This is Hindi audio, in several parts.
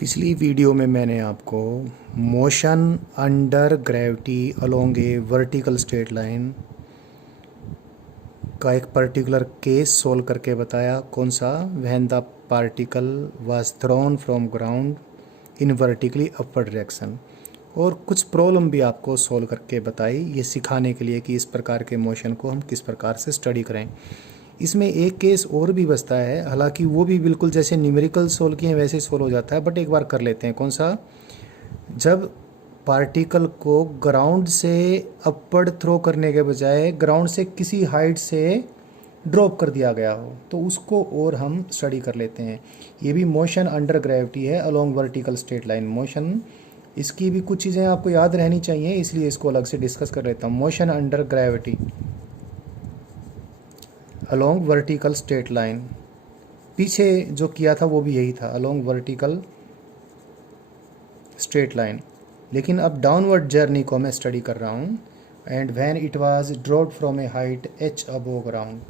पिछली वीडियो में मैंने आपको motion under gravity along a vertical straight line का एक पर्टिकुलर केस सोल्व करके बताया। कौन सा? When the particle was thrown from ground in vertically upward direction. और कुछ प्रॉब्लम भी आपको सोल्व करके बताई, ये सिखाने के लिए कि इस प्रकार के मोशन को हम किस प्रकार से स्टडी करें। इसमें एक केस और भी बचता है, हालांकि वो भी बिल्कुल जैसे न्यूमेरिकल सोल्व किए हैं वैसे सोल्व हो जाता है, बट एक बार कर लेते हैं। कौन सा? जब पार्टिकल को ग्राउंड से अपवर्ड थ्रो करने के बजाय ग्राउंड से किसी हाइट से ड्रॉप कर दिया गया हो, तो उसको और हम स्टडी कर लेते हैं। ये भी मोशन अंडर ग्रेविटी है along vertical straight line motion. इसकी भी कुछ चीज़ें आपको याद रहनी चाहिए, इसलिए इसको अलग से डिस्कस कर लेता हूँ। Motion under gravity along vertical straight line, पीछे जो किया था वो भी यही था, अलोंग वर्टिकल स्ट्रेट लाइन। लेकिन अब डाउनवर्ड जर्नी को मैं स्टडी कर रहा हूँ। And when it was drop from a height h above ground,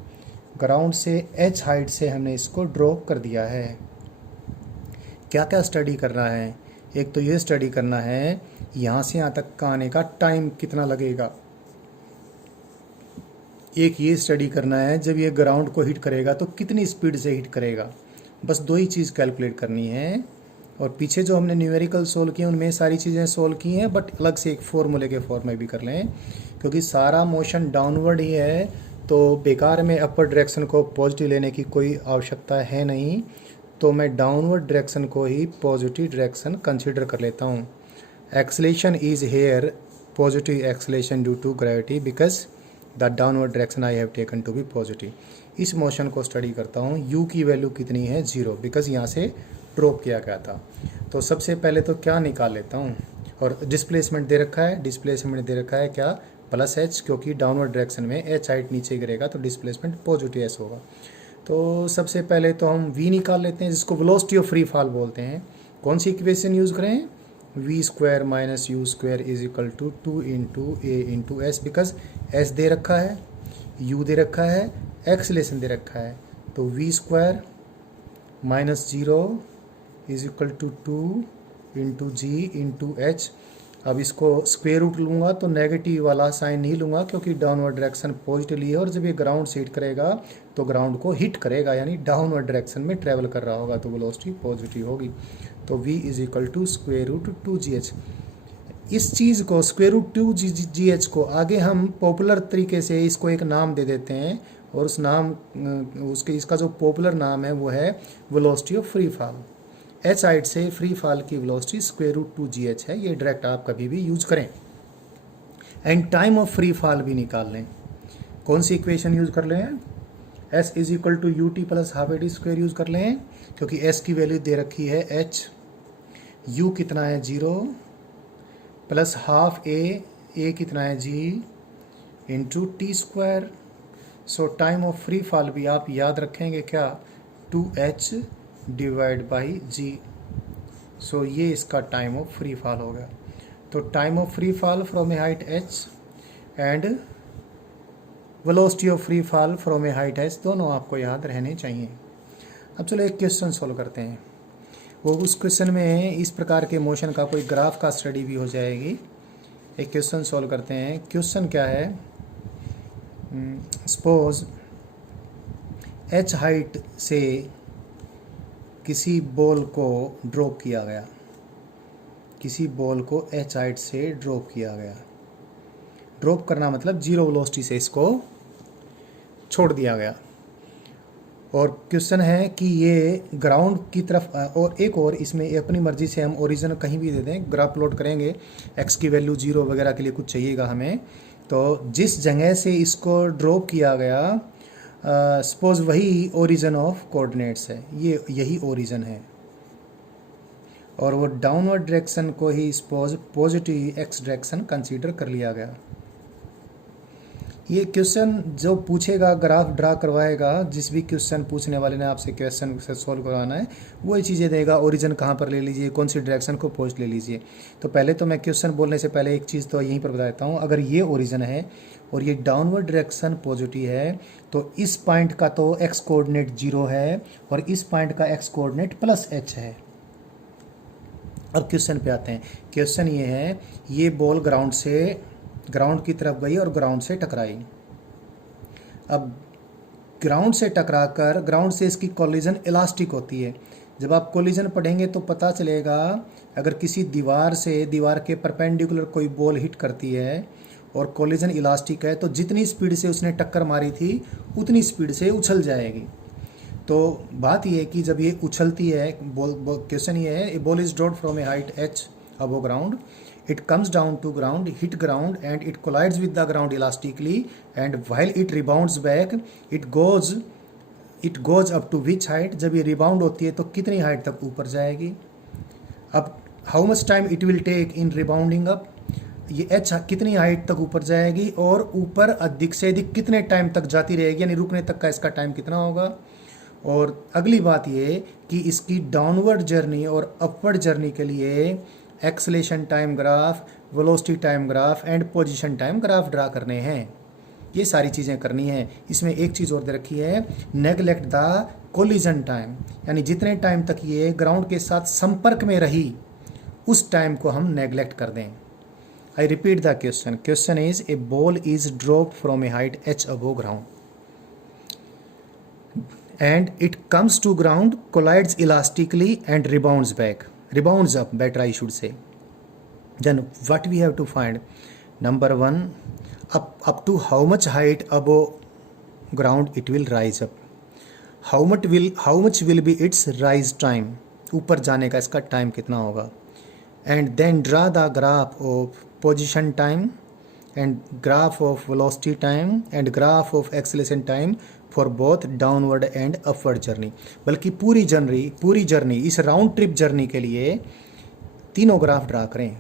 ground से h हाइट से हमने इसको ड्रॉप कर दिया है। क्या क्या स्टडी करना है? एक तो ये स्टडी करना है यहाँ से यहाँ तक का आने का टाइम कितना लगेगा। एक ये स्टडी करना है जब ये ग्राउंड को हिट करेगा तो कितनी स्पीड से हिट करेगा। बस दो ही चीज़ कैलकुलेट करनी है। और पीछे जो हमने न्यूमेरिकल सोल्व किए उनमें सारी चीज़ें सोल्व की हैं, बट अलग से एक फॉर्मूले के फॉर्म में भी कर लें, क्योंकि सारा मोशन डाउनवर्ड ही है तो बेकार में अपर डायरेक्शन को पॉजिटिव लेने की कोई आवश्यकता है नहीं। तो मैं डाउनवर्ड डायरेक्शन को ही पॉजिटिव डायरेक्शन कंसिडर कर लेता हूँ। Acceleration is here positive acceleration due to gravity because the downward direction I have taken to be positive. इस मोशन को स्टडी करता हूँ। यू की वैल्यू कितनी है? 0, बिकॉज यहाँ से ड्रॉप किया गया था। तो सबसे पहले तो क्या निकाल लेता हूँ, और डिस्प्लेसमेंट दे रखा है, डिस्प्लेसमेंट दे रखा है क्या? प्लस h, क्योंकि डाउनवर्ड डायरेक्शन में h हाइट नीचे गिरेगा तो डिस्प्लेसमेंट पॉजिटिव s होगा। तो सबसे पहले तो हम v निकाल लेते हैं, जिसको वेलोसिटी ऑफ फ्री फॉल बोलते हैं। कौन सी इक्वेशन यूज़ करें? v square minus u square is equal to 2 into a into s, because s दे रखा है, u दे रखा है, एक्सलेशन दे रखा है। तो v square minus 0 is equal to 2 into g into h. अब इसको स्क्वेयर रूट लूँगा तो नेगेटिव वाला साइन नहीं लूँगा, क्योंकि डाउनवर्ड डायरेक्शन पॉजिटिव ली है, और जब ये ग्राउंड से हिट करेगा तो ग्राउंड को हिट करेगा, यानी डाउनवर्ड डायरेक्शन में ट्रैवल कर रहा होगा, तो वेलोसिटी पॉजिटिव होगी। तो v is equal to square root 2gh। इस चीज़ को स्क्वेयर रूट 2gh को आगे हम पॉपुलर तरीके से इसको एक नाम दे देते हैं, और उस नाम इसका जो पॉपुलर नाम है वो है velocity of free fall. h height से फ्री फॉल की वेलोसिटी स्क्वेयर रूट 2gh है। ये डायरेक्ट आप कभी भी यूज करें। And time of free fall भी निकाल लें। कौन सी इक्वेशन यूज कर लें? s is equal to u t plus half a d square use कर लें, क्योंकि s की वैल्यू दे रखी है h, u कितना है 0 प्लस हाफ a कितना है g into T square. So time of free fall भी आप याद रखेंगे क्या? 2h डिवाइड बाई जी। सो ये इसका टाइम ऑफ फ्री फॉल हो गया। तो time of free fall from a height h and velocity of free fall from a height h दोनों आपको याद रहने चाहिए। अब चलो एक क्वेश्चन सॉल्व करते हैं। वो उस क्वेश्चन में इस प्रकार के मोशन का कोई ग्राफ का स्टडी भी हो जाएगी। एक क्वेश्चन सॉल्व करते हैं। क्वेश्चन क्या है? सपोज h हाइट से किसी बॉल को ड्रॉप किया गया, किसी बॉल को h हाइट से ड्रॉप किया गया। ड्रॉप करना मतलब जीरो वेलोसिटी से इसको छोड़ दिया गया। और क्वेश्चन है कि ये ग्राउंड की तरफ, और एक और इसमें अपनी मर्जी से हम ओरिजिन कहीं भी दे दें। ग्राफ प्लॉट करेंगे, x की वैल्यू 0 वगैरह के लिए कुछ चाहिएगा हमें। तो जिस जगह से इसको ड्रॉप किया गया, सपोज वही ओरिजिन ऑफ कोऑर्डिनेट्स है, ये यही ओरिजिन है, और वो डाउनवर्ड डायरेक्शन को ही suppose positive x direction consider कर लिया गया। ये क्वेश्चन जो पूछेगा, ग्राफ ड्रा करवाएगा, जिस भी क्वेश्चन पूछने वाले ने आपसे क्वेश्चन से सॉल्व करवाना है वही चीज़ें देगा। ओरिजिन कहाँ पर ले लीजिए, कौन सी डायरेक्शन को पॉजिटिव ले लीजिए। तो पहले तो मैं क्वेश्चन बोलने से पहले एक चीज़ तो यहीं पर बता देता हूँ। अगर ये ओरिजिन है और ये डाउनवर्ड डायरेक्शन पॉजिटिव है, तो इस पॉइंट का तो x कोऑर्डिनेट 0 है और इस पॉइंट का x कोऑर्डिनेट प्लस h है। अब क्वेश्चन पे आते हैं। क्वेश्चन ये है, ये बॉल ग्राउंड की तरफ गई और ग्राउंड से टकराई। अब ग्राउंड से टकराकर ग्राउंड से इसकी कोलिजन इलास्टिक होती है। जब आप कोलिजन पढ़ेंगे तो पता चलेगा, अगर किसी दीवार के परपेंडिकुलर कोई बॉल हिट करती है और कोलिजन इलास्टिक है, तो जितनी स्पीड से उसने टक्कर मारी थी उतनी स्पीड से उछल जाएगी। तो बात यह है कि जब ये उछलती है, क्वेश्चन ये है, a ball is dropped from a height h above ground, it comes down to ground, hit ground and it collides with the ground elastically, and while it rebounds back it goes up to which height? जब ये रिबाउंड होती है तो कितनी हाइट तक ऊपर जाएगी। अब how much time it will take in rebounding up, ये h कितनी हाइट तक ऊपर जाएगी और ऊपर अधिक से अधिक कितने टाइम तक जाती रहेगी, यानी रुकने तक का इसका टाइम कितना होगा। और अगली बात ये कि इसकी डाउनवर्ड जर्नी और अपवर्ड जर्नी के लिए acceleration time graph, velocity time graph and position time graph draw करने हैं। ये सारी चीज़ें करनी है। इसमें एक चीज़ और दे रखी है, नेगलेक्ट द कोलिजन टाइम, यानी जितने टाइम तक ये ग्राउंड के साथ संपर्क में रही उस टाइम को हम नेगलेक्ट कर दें। I repeat the question is, A ball is dropped from a height h above ground and it comes to ground, collides elastically and rebounds up better I should say. Then what we have to find? Number one, up to how much height above ground it will rise up, how much will be its rise time, ऊपर जाने का इसका टाइम कितना होगा, and then draw the graph of position time and graph of velocity time and graph of acceleration time for both downward and upward journey। बल्कि पूरी जर्नी इस राउंड ट्रिप जर्नी के लिए तीनों ग्राफ ड्रा करें।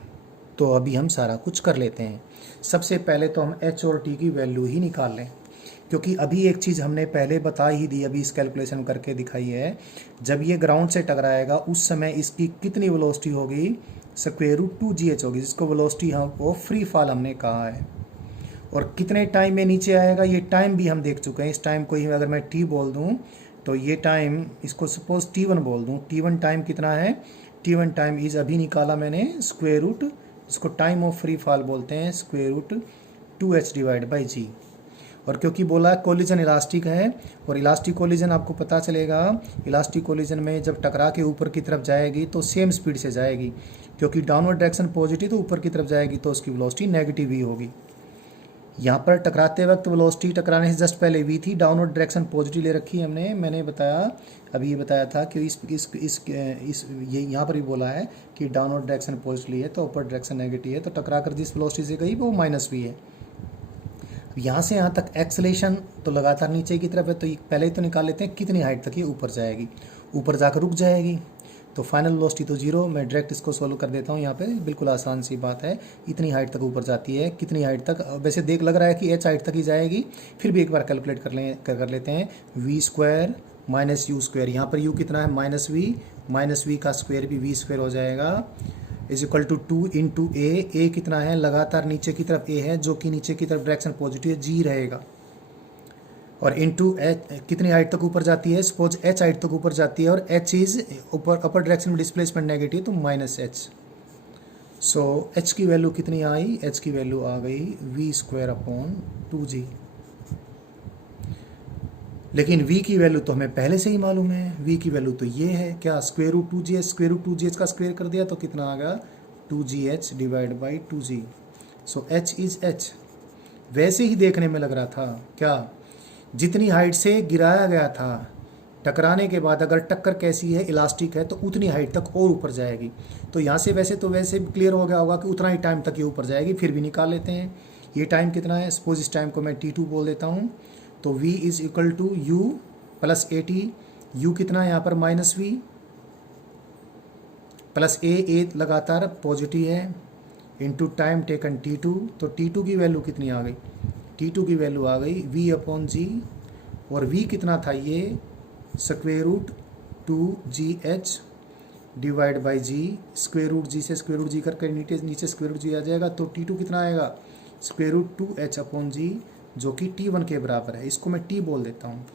तो अभी हम सारा कुछ कर लेते हैं। सबसे पहले तो हम h और t की वैल्यू ही निकाल लें, क्योंकि अभी एक चीज़ हमने पहले बता ही दी, अभी इस कैलकुलेशन करके दिखाई है। जब ये ग्राउंड से टकराएगा उस समय इसकी कितनी वेलोसिटी होगी, √2gh होगी, जिसको वेलोसिटी वो फ्री फॉल हमने कहा है। और कितने टाइम में नीचे आएगा, ये टाइम भी हम देख चुके हैं। इस टाइम को ही अगर मैं t बोल दूं तो ये टाइम, इसको सपोज t1 बोल दूं, t1 टाइम कितना है, t1 टाइम इज अभी निकाला मैंने √, इसको टाइम ऑफ फ्री फॉल बोलते हैं, √2h डिवाइड बाई g। और क्योंकि बोला कोलिजन इलास्टिक है, और इलास्टिक कोलिजन आपको पता चलेगा, इलास्टिक कोलिजन में जब टकरा के ऊपर की तरफ जाएगी तो सेम स्पीड से जाएगी, क्योंकि डाउनवर्ड डायरेक्शन पॉजिटिव तो ऊपर की तरफ जाएगी तो उसकी वेलोसिटी नेगेटिव ही होगी। यहाँ पर टकराते वक्त वेलोसिटी टकराने से जस्ट पहले v थी, डाउनवर्ड डायरेक्शन पॉजिटिव ले रखी है मैंने बताया, अभी ये बताया था कि ये यहाँ पर भी बोला है कि डाउनवर्ड डायरेक्शन पॉजिटिव है तो अपर डायरेक्शन नेगेटिव है, तो टकरा कर जिस वेलोसिटी से गई वो -v है। यहाँ से यहाँ तक एक्सेलेरेशन तो लगातार नीचे की तरफ है, तो पहले तो निकाल लेते हैं कितनी हाइट तक ये ऊपर जाएगी, ऊपर जाकर रुक जाएगी तो फाइनल वेलोसिटी तो 0। मैं डायरेक्ट इसको सोल्व कर देता हूँ, यहाँ पे बिल्कुल आसान सी बात है। इतनी हाइट तक ऊपर जाती है, कितनी हाइट तक, वैसे लग रहा है कि h हाइट तक ही जाएगी, फिर भी एक बार कैलकुलेट कर लेते हैं। v² - u², यहाँ पर u कितना है -v का स्क्वायर भी v² हो जाएगा, = 2 × a कितना है, लगातार नीचे की तरफ a है, जो कि नीचे की तरफ डायरेक्शन पॉजिटिव है, g रहेगा, और इंटू h कितनी हाइट तक ऊपर जाती है, सपोज h हाइट तक ऊपर जाती है और h इज ऊपर अपर डायरेक्शन में डिस्प्लेसमेंट नेगेटिव तो -h। सो h की वैल्यू कितनी आई, h की वैल्यू आ गई v²/2g। लेकिन v की वैल्यू तो हमें पहले से ही मालूम है, v की वैल्यू तो ये है क्या, √2gh का स्क्वायर कर दिया तो कितना आ गया 2gh divide by 2g। So h is h। वैसे ही देखने में लग रहा था क्या, जितनी हाइट से गिराया गया था, टकराने के बाद अगर टक्कर कैसी है, इलास्टिक है, तो उतनी हाइट तक और ऊपर जाएगी। तो यहाँ से वैसे क्लियर हो गया होगा कि उतना ही टाइम तक ये ऊपर जाएगी, फिर भी निकाल लेते हैं। ये टाइम कितना है, सपोज इस टाइम को मैं t2 बोल देता हूँ, तो v = u + at, u कितना है यहाँ पर -v प्लस a लगातार पॉजिटिव है, इंटू टाइम टेकन t2, तो t2 की वैल्यू कितनी आ गई, t2 की वैल्यू आ गई v/g, और v कितना था ये √2gh divide by g, √g से √g करके नीचे √g आ जाएगा, तो t2 कितना आएगा √2h/g, जो कि t1 के बराबर है। इसको मैं t बोल देता हूँ।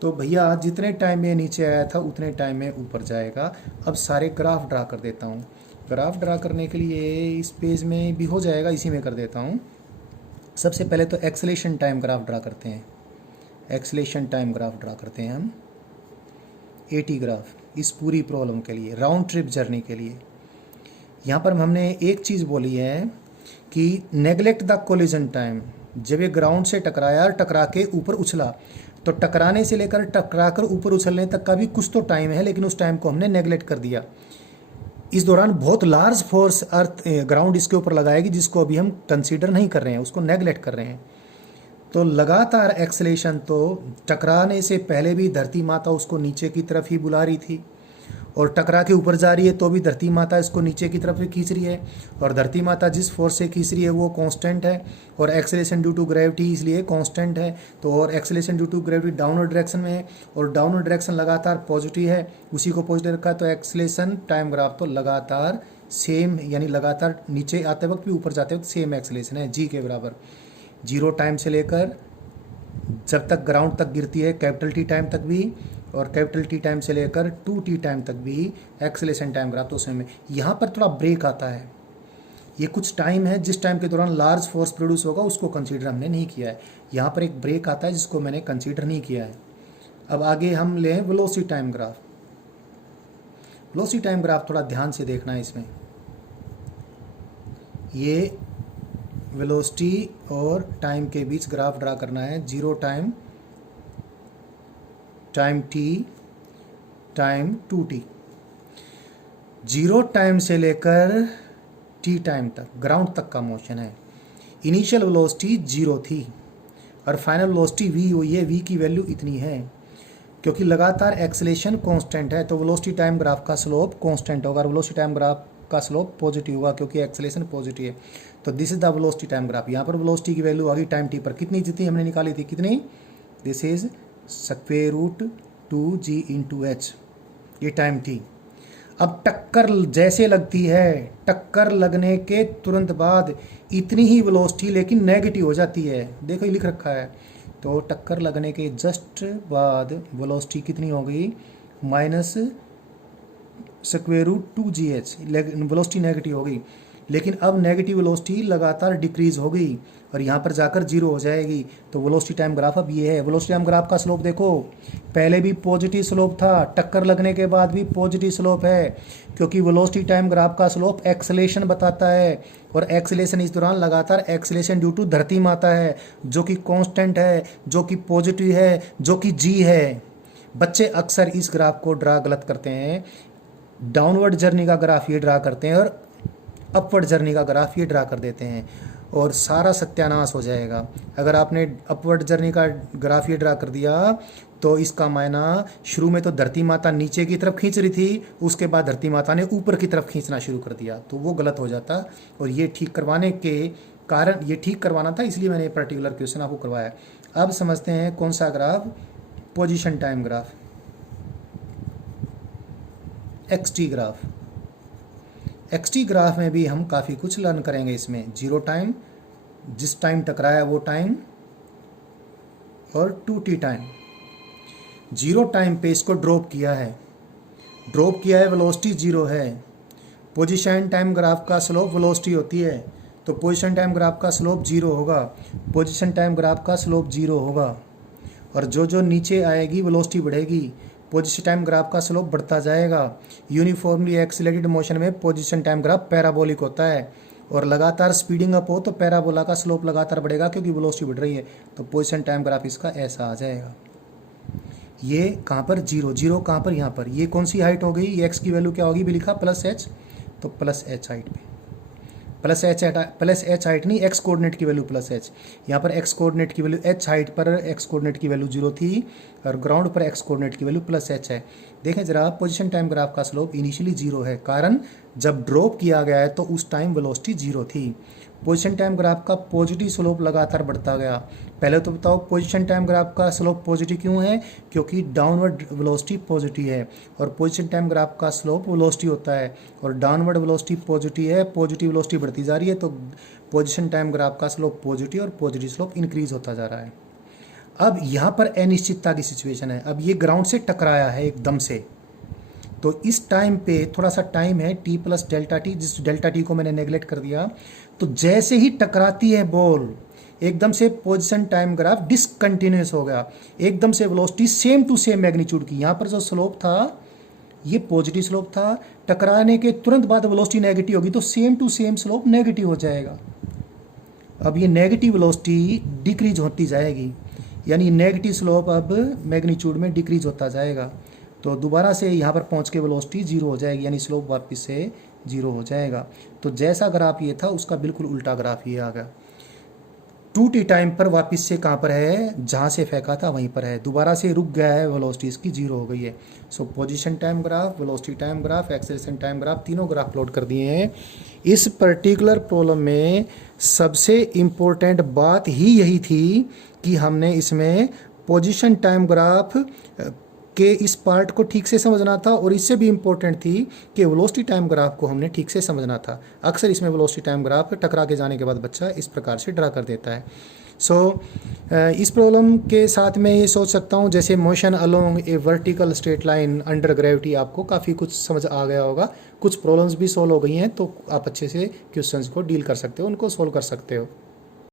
तो भैया जितने टाइम में नीचे आया था उतने टाइम में ऊपर जाएगा। अब सारे ग्राफ ड्रा कर देता हूँ। ग्राफ ड्रा करने के लिए इस पेज में भी हो जाएगा, इसी में कर देता हूँ। सबसे पहले तो एक्सेलेरेशन टाइम ग्राफ ड्रा करते हैं। एक्सेलेरेशन टाइम ग्राफ ड्रा करते हैं हम, AT ग्राफ इस पूरी प्रॉब्लम के लिए, राउंड ट्रिप जर्नी के लिए। यहाँ पर हमने एक चीज़ बोली है कि नेगलेक्ट द कोलिजन टाइम। जब ये ग्राउंड से टकराया और टकरा के ऊपर उछला, तो टकराने से लेकर टकरा कर ऊपर उछलने तक का भी कुछ तो टाइम है, लेकिन उस टाइम को हमने नेगलेक्ट कर दिया। इस दौरान बहुत लार्ज फोर्स अर्थ ग्राउंड इसके ऊपर लगाएगी, जिसको अभी हम कंसीडर नहीं कर रहे हैं, उसको नेगलेक्ट कर रहे हैं। तो लगातार एक्सेलेरेशन, तो टकराने से पहले भी धरती माता उसको नीचे की तरफ ही बुला रही थी, और टकरा के ऊपर जा रही है तो भी धरती माता इसको नीचे की तरफ ही खींच रही है, और धरती माता जिस फोर्स से खींच रही है वो कांस्टेंट है, और एक्सेलेरेशन ड्यू टू ग्रेविटी इसलिए कांस्टेंट है। तो और acceleration due to gravity downward direction में है, और डाउनवर्ड डायरेक्शन लगातार पॉजिटिव है, उसी को पॉजिटिव रखा है। तो एक्सेलेरेशन टाइम ग्राफ तो लगातार सेम, यानी लगातार नीचे आते वक्त भी ऊपर जाते वक्त सेम एक्सेलेरेशन है, जी के बराबर। 0 टाइम से लेकर जब तक ग्राउंड तक गिरती है कैपिटल T टाइम तक भी, और कैपिटल T टाइम से लेकर 2T टाइम तक भी एक्सेलेरेशन टाइम ग्राफ तो सेम है। यहाँ पर थोड़ा ब्रेक आता है, ये कुछ टाइम है जिस टाइम के दौरान लार्ज फोर्स प्रोड्यूस होगा उसको कंसीडर हमने नहीं किया है। यहाँ पर एक ब्रेक आता है जिसको मैंने कंसीडर नहीं किया है। अब आगे हम लें velocity time graph. Velocity time graph थोड़ा ध्यान से देखना है इसमें। ये वेलोसिटी और टाइम के बीच ग्राफ ड्रा करना है। 0 time, time T, time 2T। 0 time से लेकर T टाइम तक ग्राउंड तक का मोशन है। इनिशियल वेलोसिटी 0 थी और फाइनल वेलोसिटी v हुई है। v की वैल्यू इतनी है, क्योंकि लगातार एक्सेलेरेशन कांस्टेंट है, तो वेलोसिटी टाइम ग्राफ का स्लोप कांस्टेंट होगा, और वेलोसिटी टाइम ग्राफ का स्लोप पॉजिटिव होगा क्योंकि एक्सेलेरेशन पॉजिटिव है। तो this is the velocity time graph. यहाँ पर वेलोसिटी की वैल्यू आ गई टाइम T पर, कितनी जितनी हमने निकाली थी, कितनी, this is square root 2g into h, ये टाइम T। अब टक्कर जैसे लगती है, टक्कर लगने के तुरंत बाद इतनी ही वेलोसिटी लेकिन नेगेटिव हो जाती है। देखो ये लिख रखा है, तो टक्कर लगने के जस्ट बाद वेलोसिटी कितनी हो गई, minus square root 2gh, velocity negative हो गई। लेकिन अब नेगेटिव वेलोसिटी लगातार डिक्रीज हो गई और यहाँ पर जाकर 0 हो जाएगी। तो वेलोसिटी टाइम ग्राफ अब ये है। वेलोसिटी टाइम ग्राफ का स्लोप देखो, पहले भी पॉजिटिव स्लोप था, टक्कर लगने के बाद भी पॉजिटिव स्लोप है, क्योंकि वेलोसिटी टाइम ग्राफ का स्लोप एक्सेलेरेशन बताता है, और एक्सेलेरेशन इस दौरान लगातार एक्सेलेरेशन ड्यू टू धरती माता है, जो कि कांस्टेंट है, जो कि पॉजिटिव है, जो कि g है। बच्चे अक्सर इस ग्राफ को ड्रा गलत करते हैं, डाउनवर्ड जर्नी का ग्राफ ये ड्रा करते हैं और अपवर्ड जर्नी का ग्राफ ये ड्रा कर देते हैं, और सारा सत्यानाश हो जाएगा। अगर आपने अपवर्ड जर्नी का ग्राफ ये ड्रा कर दिया तो इसका मायना शुरू में तो धरती माता नीचे की तरफ खींच रही थी, उसके बाद धरती माता ने ऊपर की तरफ खींचना शुरू कर दिया, तो वो गलत हो जाता। और ये ठीक करवाने के कारण, ये ठीक करवाना था, इसलिए मैंने पर्टिकुलर क्वेश्चन आपको करवाया। अब समझते हैं कौन सा graph, position time graph, XT graph. XT graph में भी हम काफ़ी कुछ लर्न करेंगे इसमें। 0 टाइम, जिस टाइम टकराया वो टाइम, और 2T टाइम। 0 टाइम पे इसको ड्रॉप किया है, वेलोसिटी 0 है। पोजीशन टाइम ग्राफ का स्लोप वेलोसिटी होती है, तो पोजीशन टाइम ग्राफ का स्लोप 0 होगा, पोजीशन टाइम ग्राफ का स्लोप 0 होगा, और जो जो नीचे आएगी वेलोसिटी बढ़ेगी, पोजीशन टाइम ग्राफ का स्लोप बढ़ता जाएगा। यूनिफॉर्मली एक्सीलरेटेड मोशन में पोजीशन टाइम ग्राफ पैराबोलिक होता है, और लगातार स्पीडिंग अप हो तो पैराबोला का स्लोप लगातार बढ़ेगा क्योंकि वेलोसिटी बढ़ रही है, तो पोजीशन टाइम ग्राफ इसका ऐसा आ जाएगा। ये कहाँ पर 0 कहाँ पर, यहाँ पर। ये कौन सी हाइट हो गई, एक्स की वैल्यू क्या होगी, भी लिखा +h, तो +h हाइट पे, +h हाइट नहीं, x कोऑर्डिनेट की वैल्यू +h। यहाँ पर x कोऑर्डिनेट की वैल्यू, h हाइट पर x कोऑर्डिनेट की वैल्यू 0 थी, और ग्राउंड पर x कोऑर्डिनेट की वैल्यू +h है। देखें जरा, पोजीशन टाइम ग्राफ का स्लोप इनिशियली 0 है, कारण जब ड्रॉप किया गया है तो उस टाइम वेलोसिटी 0 थी। पोजीशन टाइम ग्राफ का पॉजिटिव स्लोप लगातार बढ़ता गया। पहले तो बताओ पोजीशन टाइम ग्राफ का स्लोप पॉजिटिव क्यों है, क्योंकि डाउनवर्ड वेलोसिटी पॉजिटिव है, और पोजीशन टाइम ग्राफ का स्लोप वेलोसिटी होता है, और डाउनवर्ड वेलोसिटी पॉजिटिव है, पॉजिटिव वेलोसिटी बढ़ती जा रही है, तो पोजीशन टाइम ग्राफ का स्लोप पॉजिटिव और पॉजिटिव स्लोप इंक्रीज होता जा रहा है। अब यहाँ पर अनिश्चितता की सिचुएशन है। अब ये ग्राउंड से टकराया है एकदम से, तो इस टाइम पे थोड़ा सा टाइम है टी प्लस डेल्टा टी, जिस डेल्टा टी को मैंने नेगलेक्ट कर दिया। तो जैसे ही टकराती है बॉल, एकदम से पोजीशन टाइम ग्राफ डिसकंटिन्यूस हो गया, एकदम से velocity same to same magnitude की। यहाँ पर जो स्लोप था ये पॉजिटिव स्लोप था, टकराने के तुरंत बाद वेलोसिटी नेगेटिव होगी तो same to same slope negative हो जाएगा। अब ये नेगेटिव वेलोसिटी डिक्रीज होती जाएगी, यानी नेगेटिव स्लोप अब मैग्नीट्यूड में डिक्रीज होता जाएगा। तो दोबारा से यहाँ पर पहुँच के वेलोसिटी जीरो हो जाएगी, यानी स्लोप वापस से जीरो हो जाएगा। तो जैसा ग्राफ ये था उसका बिल्कुल उल्टा ग्राफ ये आ गया। 2t टाइम पर वापस से कहाँ पर है, जहाँ से फेंका था वहीं पर है, दोबारा से रुक गया है, वेलोसिटी इसकी जीरो हो गई है। सो position time graph, velocity time graph, acceleration time graph, तीनों ग्राफ प्लॉट कर दिए हैं। इस पर्टिकुलर प्रॉब्लम में सबसे इम्पोर्टेंट बात ही यही थी कि हमने इसमें पोजीशन टाइम ग्राफ के इस पार्ट को ठीक से समझना था, और इससे भी इम्पोर्टेंट थी कि वेलोसिटी टाइम ग्राफ को हमने ठीक से समझना था। अक्सर इसमें वेलोसिटी टाइम ग्राफ टकरा के जाने के बाद बच्चा इस प्रकार से ड्रा कर देता है। इस प्रॉब्लम के साथ मैं ये सोच सकता हूँ जैसे motion along a vertical straight line under gravity, आपको काफ़ी कुछ समझ आ गया होगा। कुछ प्रॉब्लम्स भी सॉल्व हो गई हैं, तो आप अच्छे से क्वेश्चंस को डील कर सकते हो, उनको सॉल्व कर सकते हो।